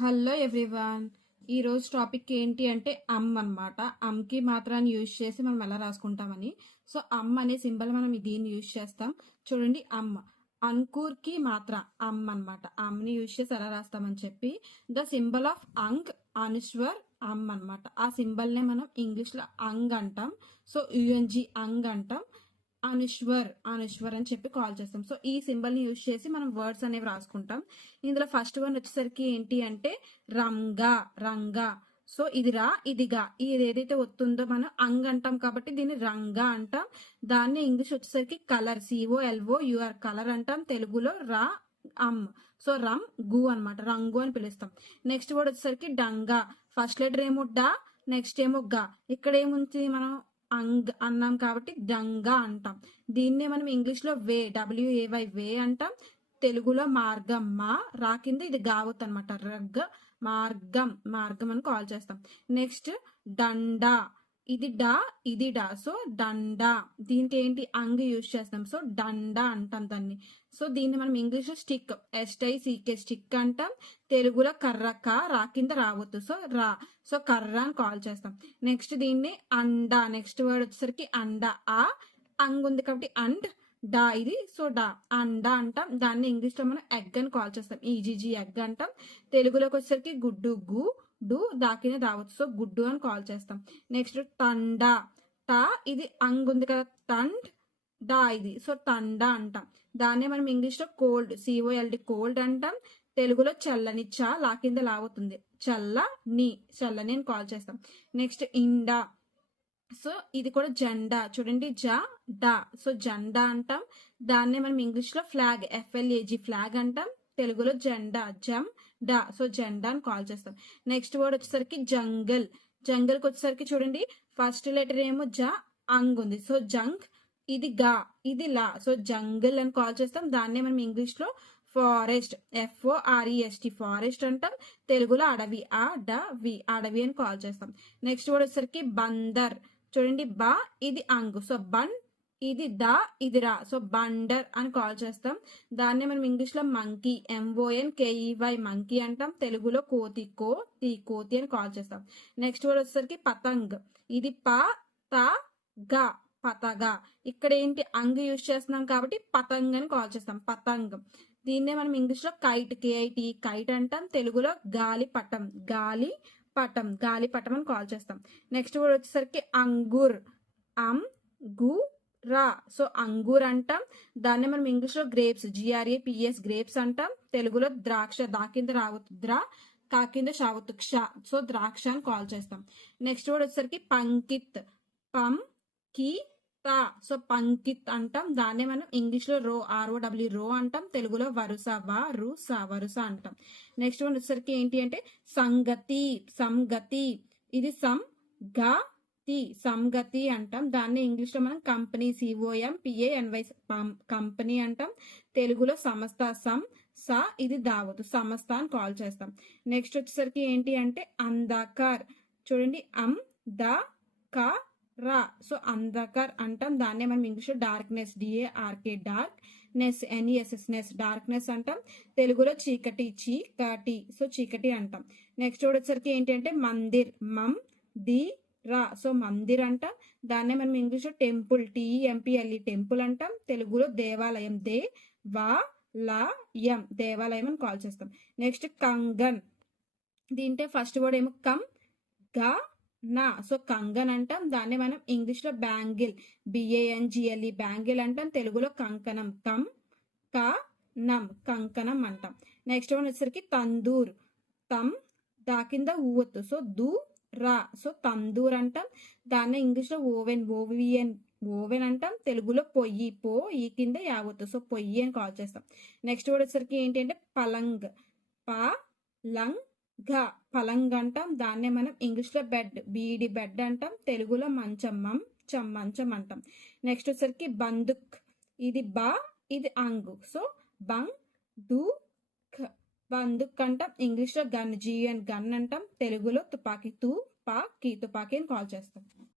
Hello everyone. ఈరోజు topic ఏంటి అంటే అన్నమాట. అమ్కి మాత్రాన్ని యూజ్ చేసి మనం ఎలా రాసుకుంటామని. సో అనే సింబల్ మనం దీన్ని యూజ్ చేస్తాం. చూడండి అంకూర్కి మాత్ర అన్నమాట. అమ్ని యూజ్ చేసి ఎలా రాస్తామని చెప్పి ద సింబల్ ఆఫ్ అనుస్వర్ అన్నమాట. ఆ సింబల్నే మనం ఇంగ్లీష్లో అంగ్ అంటాం. సో యుఎన్జి అంగ్ అంటాం. అనుష్వర్ అని చెప్పి కాల్ చేస్తాం. సో ఈ సింబల్ ని యూజ్ చేసి మనం వర్డ్స్ అనేవి రాసుకుంటాం. ఇందులో ఫస్ట్ వన్ వచ్చేసరికి ఏంటి అంటే రంగా. సో ఇది ఇది గా, ఇది ఏదైతే వస్తుందో మనం అంగ్ అంటాం కాబట్టి దీన్ని రంగా అంటాం. దాన్ని ఇంగ్లీష్ వచ్చేసరికి కలర్, COLOUR కలర్ అంటాం. తెలుగులో సో రమ్ గు అనమాట, రంగు అని పిలుస్తాం. నెక్స్ట్ వర్డ్ వచ్చేసరికి డంగా. ఫస్ట్ లెటర్ ఏమో డా, నెక్స్ట్ ఏమో గా. ఇక్కడ ఏముంది మనం అంగ్ అన్నాం కాబట్టి డంగా అంటాం. దీన్నే మనం ఇంగ్లీష్ లో WAY వే అంటాం. తెలుగులో మార్గం రా కింద ఇది గావత్ అనమాట. మార్గం అని కాల్ చేస్తాం. నెక్స్ట్ డండా. ఇది డా సో డండా. దీనికి ఏంటి అంగ్ యూజ్ చేస్తాం. సో డండా అంటాం దాన్ని. సో దీన్ని మనం ఇంగ్లీష్ లో స్టిక్, STICK స్టిక్ అంటాం. తెలుగులో కర్ర రా కింద రావద్దు. సో కర్ర అని కాల్ చేస్తాం. నెక్స్ట్ దీన్ని అండా. నెక్స్ట్ వర్డ్ వచ్చేసరికి అండా. అంగ్ ఉంది కాబట్టి అండ్ డా ఇది. సో అండా అంటాం. దాన్ని ఇంగ్లీష్ లో మనం ఎగ్ అని కాల్ చేస్తాం. EGG ఎగ్ అంటాం. తెలుగులోకి వచ్చేసరికి గుడ్డు దాకినే రావచ్చు. సో గుడ్డు అని కాల్ చేస్తాం. నెక్స్ట్ తండా. ఇది అంగ్ ఉంది కదా, తండ్ డా ఇది. సో తండా అంటాం. దాన్నే మనం ఇంగ్లీష్ లో కోల్డ్, COLD కోల్డ్ అంటాం. తెలుగులో చల్లని లా కింద లావుతుంది. చల్లని అని కాల్ చేస్తాం. నెక్స్ట్ ఇండా. సో ఇది కూడా జెండా. చూడండి డా. సో జెండా అంటాం. దాన్నే మనం ఇంగ్లీష్ లో ఫ్లాగ్, FLAG ఫ్లాగ్ అంటాం. తెలుగులో జెండా డా. సో జెండా అని కాల్ చేస్తాం. నెక్స్ట్ వర్డ్ వచ్చేసరికి జంగల్. కి వచ్చేసరికి చూడండి ఫస్ట్ లెటర్ ఏమో అంగ్ ఉంది. సో జంగ్. ఇది ఇది లా. సో జంగల్ అని కాల్ చేస్తాం. దాన్నే మనం ఇంగ్లీష్ లో ఫారెస్ట్, FOREST ఫారెస్ట్ అంటాం. తెలుగులో అడవి, అడవి అని కాల్ చేస్తాం. నెక్స్ట్ వర్డ్ వచ్చేసరికి బందర్. చూడండి ఇది అంగు. సో ఇది ఇది రా. సో బండర్ అని కాల్ చేస్తాం. దాన్నే మనం ఇంగ్లీష్ లో మంకీ, MONKEY మంకీ అంటాం. తెలుగులో కోతి అని కాల్ చేస్తాం. నెక్స్ట్ వర్డ్ వచ్చేసరికి పతంగ్. ఇది పతగా. ఇక్కడ ఏంటి అంగ్ యూజ్ చేస్తున్నాం కాబట్టి పతంగ్ అని కాల్ చేస్తాం. పతంగ్. దీన్నే మనం ఇంగ్లీష్ లో KIT కైట్ అంటాం. తెలుగులో గాలిపటం అని కాల్ చేస్తాం. నెక్స్ట్ వర్డ్ వచ్చేసరికి అంగూర్. సో అంగూర్ అంటాం. దాన్ని మనం ఇంగ్లీష్ లో గ్రేప్స్, GRAPS గ్రేప్స్ అంటాం. తెలుగులో ద్రాక్ష, కింద రావద్దు, కాకింద షావత్తు సో ద్రాక్ష అని కాల్ చేస్తాం. నెక్స్ట్ వర్డ్ వచ్చేసరికి పంకిత్. సో పంకిత్ అంటాం. దాన్నే మనం ఇంగ్లీష్ లో ROW అంటాం. తెలుగులో వరుస అంటాం. నెక్స్ట్ వన్ వచ్చేసరికి ఏంటి అంటే సంగతి. ఇది సంగతి అంటాం. దాన్ని ఇంగ్లీష్ లో మనం కంపెనీ, COMPANY కంపెనీ అంటాం. తెలుగులో సంస్థ, ఇది దావతు, సంస్థ అని కాల్ చేస్తాం. నెక్స్ట్ వచ్చేసరికి ఏంటి అంటే అంధకార్. చూడండి సో అంధకార్ అంటాం. దాన్నే మనం ఇంగ్లీష్ లో డార్క్నెస్, DARK NESS డార్క్నెస్ అంటాం. తెలుగులో చీకటి, సో చీకటి అంటాం. నెక్స్ట్ వచ్చేసరికి ఏంటి అంటే మందిర్, సో మందిర్ అంటాం. దాన్నే మనం ఇంగ్లీష్ లో టెంపుల్, TEMPLE టెంపుల్ అంటాం. తెలుగులో దేవాలయం, దేవాలయం అని కాల్ చేస్తాం. Next Kangen. దీంట్లో ఫస్ట్ వర్డ్ ఏమో సో కంగన్ అంటాం. దాన్ని మనం ఇంగ్లీష్ లో బ్యాంగిల్, BANGLE బ్యాంగిల్ అంటాం. తెలుగులో కంకణం, కంకణం అంటాం. నెక్స్ట్ వన్ వచ్చేసరికి తందూర్. కింద ఊవత్తు. సో సో తందూర్ అంటాం. దాన్ని ఇంగ్లీష్ లో ఓవెన్ అంటాం. తెలుగులో పొయ్యి, ఈ కింద యావత్తు. సో పొయ్యి అని కాల్ చేస్తాం. నెక్స్ట్ వర్డ్ వచ్చేసరికి ఏంటి అంటే పలంగ్. పలంగ్ అంటాం. దాన్నే మనం ఇంగ్లీష్ లో బెడ్ అంటాం. తెలుగులో మంచం అంటాం. నెక్స్ట్ వచ్చేసరికి బందుక్. ఇది ఇది అంగు. సో బందుక్ అంటాం. ఇంగ్లీష్ లో గన్, GN గన్ అంటాం. తెలుగులో తుపాకీ, తుపాకీ అని కాల్ చేస్తాం.